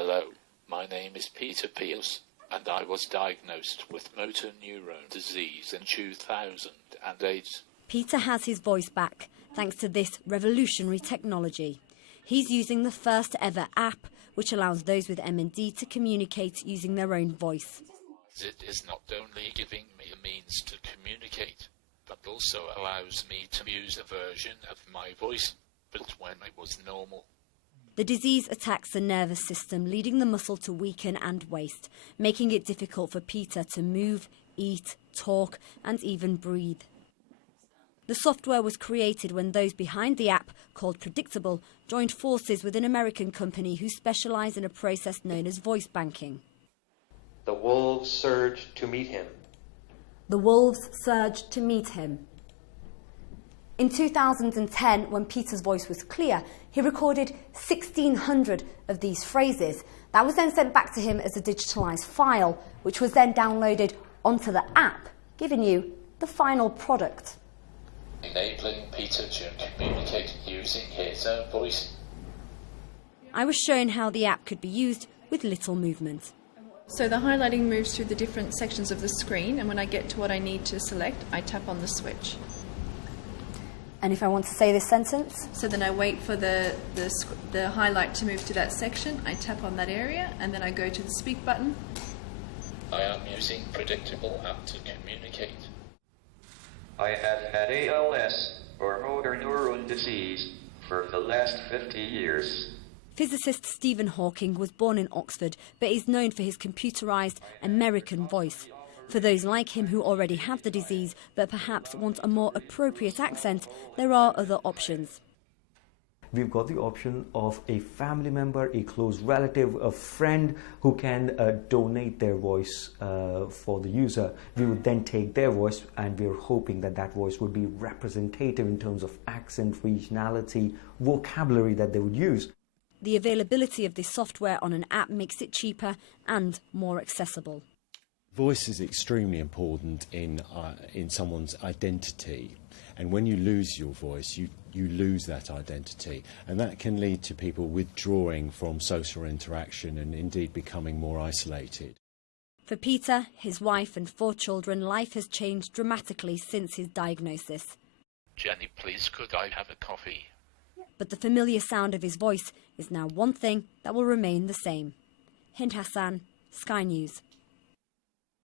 Hello, my name is Peter Pierce, and I was diagnosed with motor neuron disease in 2008. Peter has his voice back, thanks to this revolutionary technology. He's using the first ever app, which allows those with MND to communicate using their own voice. It is not only giving me the means to communicate, but also allows me to use a version of my voice, but when I was normal. The disease attacks the nervous system, leading the muscle to weaken and waste, making it difficult for Peter to move, eat, talk, and even breathe. The software was created when those behind the app, called Predictable, joined forces with an American company who specialise in a process known as voice banking. The wolves surged to meet him. The wolves surged to meet him. In 2010, when Peter's voice was clear, he recorded 1,600 of these phrases. That was then sent back to him as a digitalised file, which was then downloaded onto the app, giving you the final product. Enabling Peter to communicate using his own voice. I was shown how the app could be used with little movement. So the highlighting moves through the different sections of the screen, and when I get to what I need to select, I tap on the switch. And if I want to say this sentence? So then I wait for the highlight to move to that section, I tap on that area, and then I go to the speak button. I am using Predictable app to communicate. I have had ALS, or motor neuron disease, for the last 50 years. Physicist Stephen Hawking was born in Oxford, but is known for his computerised American voice. For those like him who already have the disease, but perhaps want a more appropriate accent, there are other options. We've got the option of a family member, a close relative, a friend who can donate their voice for the user. We would then take their voice, and we're hoping that that voice would be representative in terms of accent, regionality, vocabulary that they would use. The availability of this software on an app makes it cheaper and more accessible. Voice is extremely important in someone's identity, and when you lose your voice, you lose that identity, and that can lead to people withdrawing from social interaction and indeed becoming more isolated. For Peter, his wife and 4 children, life has changed dramatically since his diagnosis. Jenny, please, could I have a coffee? But the familiar sound of his voice is now one thing that will remain the same. Hind Hassan, Sky News.